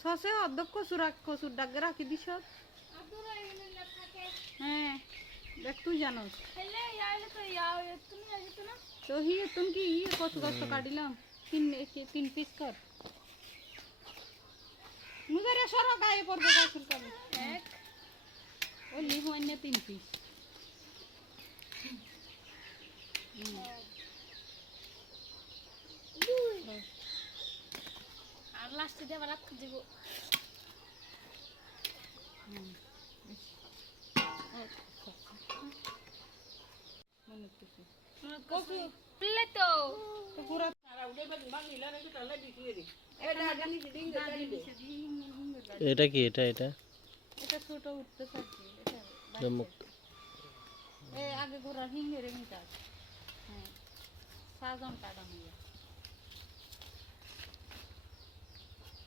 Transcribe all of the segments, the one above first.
সসে অর্ধেক কচুর রাখ কচুর ডাকে রাখি দিস হ্যাঁ দেখ তুই জানোস তো হি তুমি কি ই কচু গাছ কাটিলাম তিন একে- তিন পিস কর মুজারে সর গায়ে পড়বে গাছের কাবে ও লিহু অন্য তিন পিস আর লাস্টে দিয়ে আবার রাখতে দিব। মনে এটা কি? এটা এটা? এটা ছোট উঠতে থাকবে এটা এ আগে গোড়া হিঙ্গে রে মিটা হ্যাঁ সাজন কাটা নিয়ে এটা মারি লইলাম মনে করতাম হ্যাঁ, হ্যাঁ, আর তো-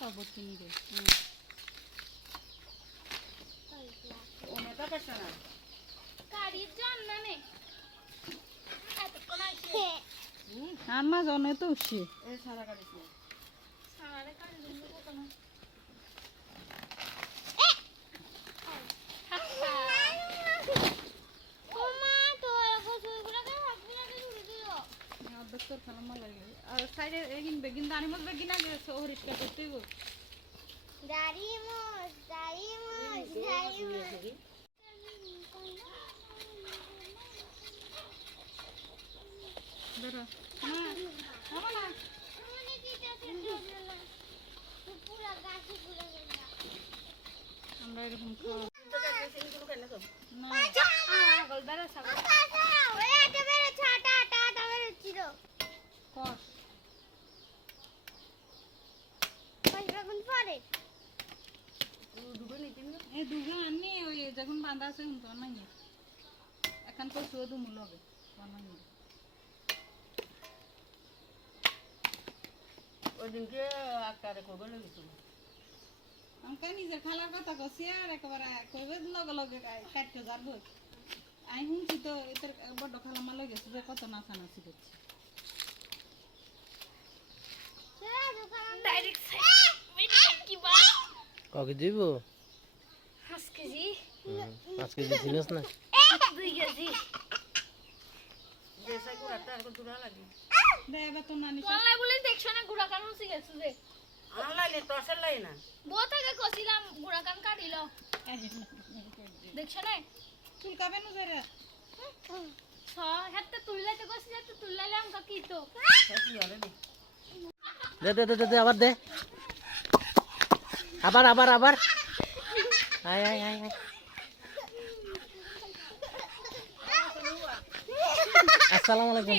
করব চিনি রে। হুম। গাড়ির জন্য নে এতক্ষণ আসে আমার জন্য তো উঠছি সারারে গাড়ি জন্য কত না অর্ধেক তোর খেলা মজা লাগে সাইডে এগিন বেগিন দানি মত বেগিন আগে হরিষ্কার করতেই গো। ধরো না হবে না? আমরা এরকম খাওয়া না। গলদারা সাগর কষ। এই দুগা আনি ওই যখন বাঁধা আছে হুন তো নাই এখন তো শুয়ে দু মূল হবে বানাই আমাকে নিজের খালার কথা কছি আর একেবারে কইবে লগে লগে কাটতে যাব। আমি শুনছি তো এদের বড্ড খালা মালা গেছে যে কত নাচানাচি করছে। ডাইরেক্ট কাকে দিব? পাঁচ কেজি পাঁচ কেজি চিনিস না? দুই কেজি। দেখছ না? চুলকাবে না যারা দে দে, দে আবার দে। আবার আবার আবার আয় আয় আয় আয় আসসালামু আলাইকুম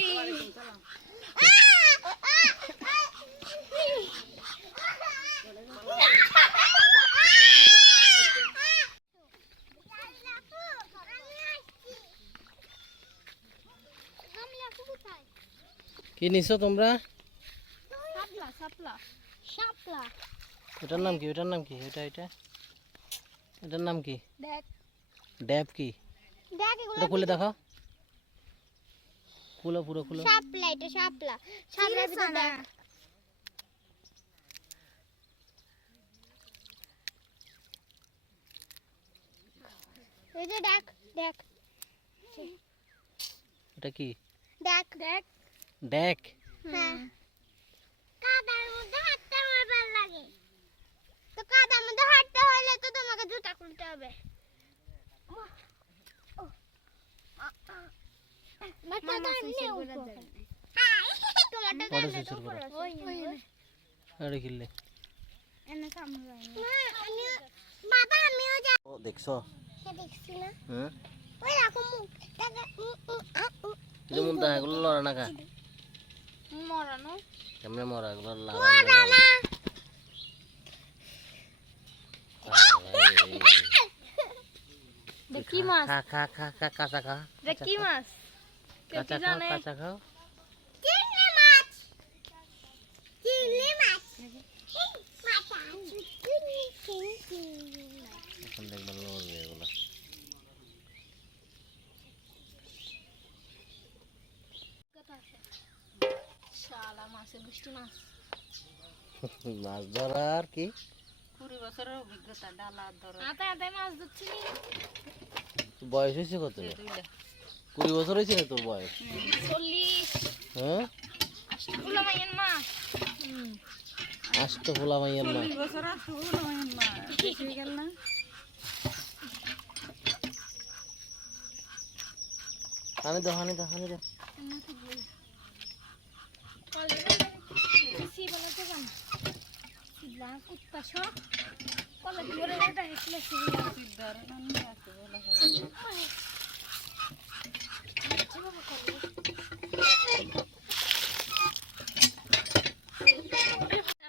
কি নিছো তোমরা সাপলা সাপলা সাপলা এটার নাম কি এটার নাম কি এটা এটা এটার নাম কি দেখ ড্যাব কি দেখ এটা খুলে দেখো খুলো পুরো খুলো সাপলা এটা সাপলা সাপলা ভিতর দেখ এই যে দেখ দেখ এটা কি দেখ দেখ ড্যাক হ্যাঁ কাদার মধ্যে হাঁটতে আমার ভালো লাগে তো কাদার মধ্যে হাঁটতে হলে তো তোমাকে জুতা খুলতে হবে। দেখছ? দেখছি না? হুম ওই রকম মুখ। যেমন দেখা এগুলো লড়া না খা মরানো। কেমনে মরা এগুলো মরানা। কি মাছ? খা খা খা খা কাঁচা খা এটা কি মাছ? কাঁচা খাও কাঁচা খাও চিংড়ি মাছ। চিংড়ি মাছ। মাছ চিংড়ি চিংড়ি এখন দেখবেন লড়বে এগুলো শালা মাছের বৃষ্টি মাছ। মাছ ধরা আর কি? কুড়ি বছরের অভিজ্ঞতা ডালা ধরো আতে আতে মাছ ধরছি। বয়স হয়েছে কত? কুড়ি বছর হয়েছে না তোর বয়স? হ্যাঁ? আষ্ট ফোলা মাইয়ার না হানি দাও হানি হানি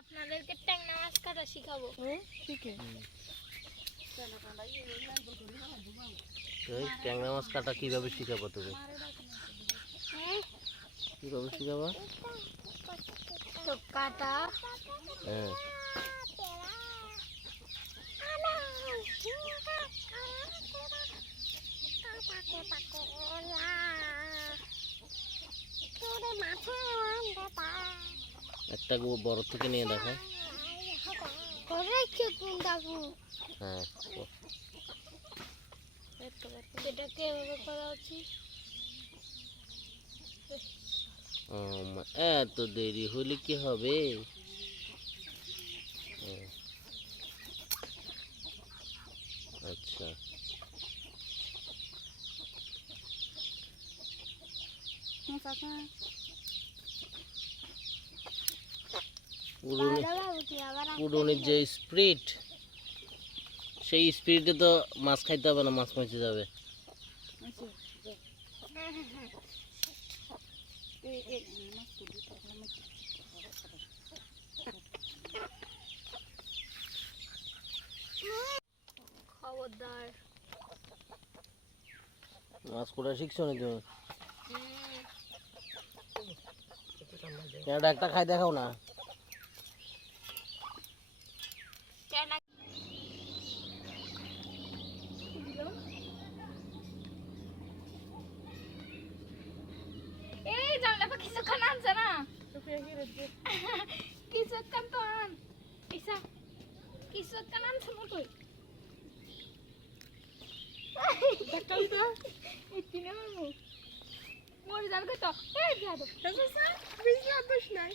আপনাদেরকে ট্যাংরা মাছ কাটা শিখাবো। ঠিক আছে ট্যাংরা মাছ কাটা কীভাবে শিখাবো তুমি কীভাবে শিখাবো? কাটা। হ্যাঁ একটা গো- বড় থেকে নিয়ে দেখো। হ্যাঁ এটাকে করা উচিত। এত দেরি হলে কি হবে? আচ্ছা। চাচা উড়ুনি যে স্পিরিট সেই স্পিরিটে তো মাছ খাইতে হবে না মাছ মাছে যাবে। খবরদার। মাছ কোটা শিখছো না তুমি? একটা খাই দেখাও না এই জানলা পা কিছুক্ষণ আনছে না কিছুক্ষণ তো আন ইসা কিছুক্ষণ আনছে না তুই ইতিনে মারমু মরে যাবে তো এই যাদব বিজলা দোষ নাই।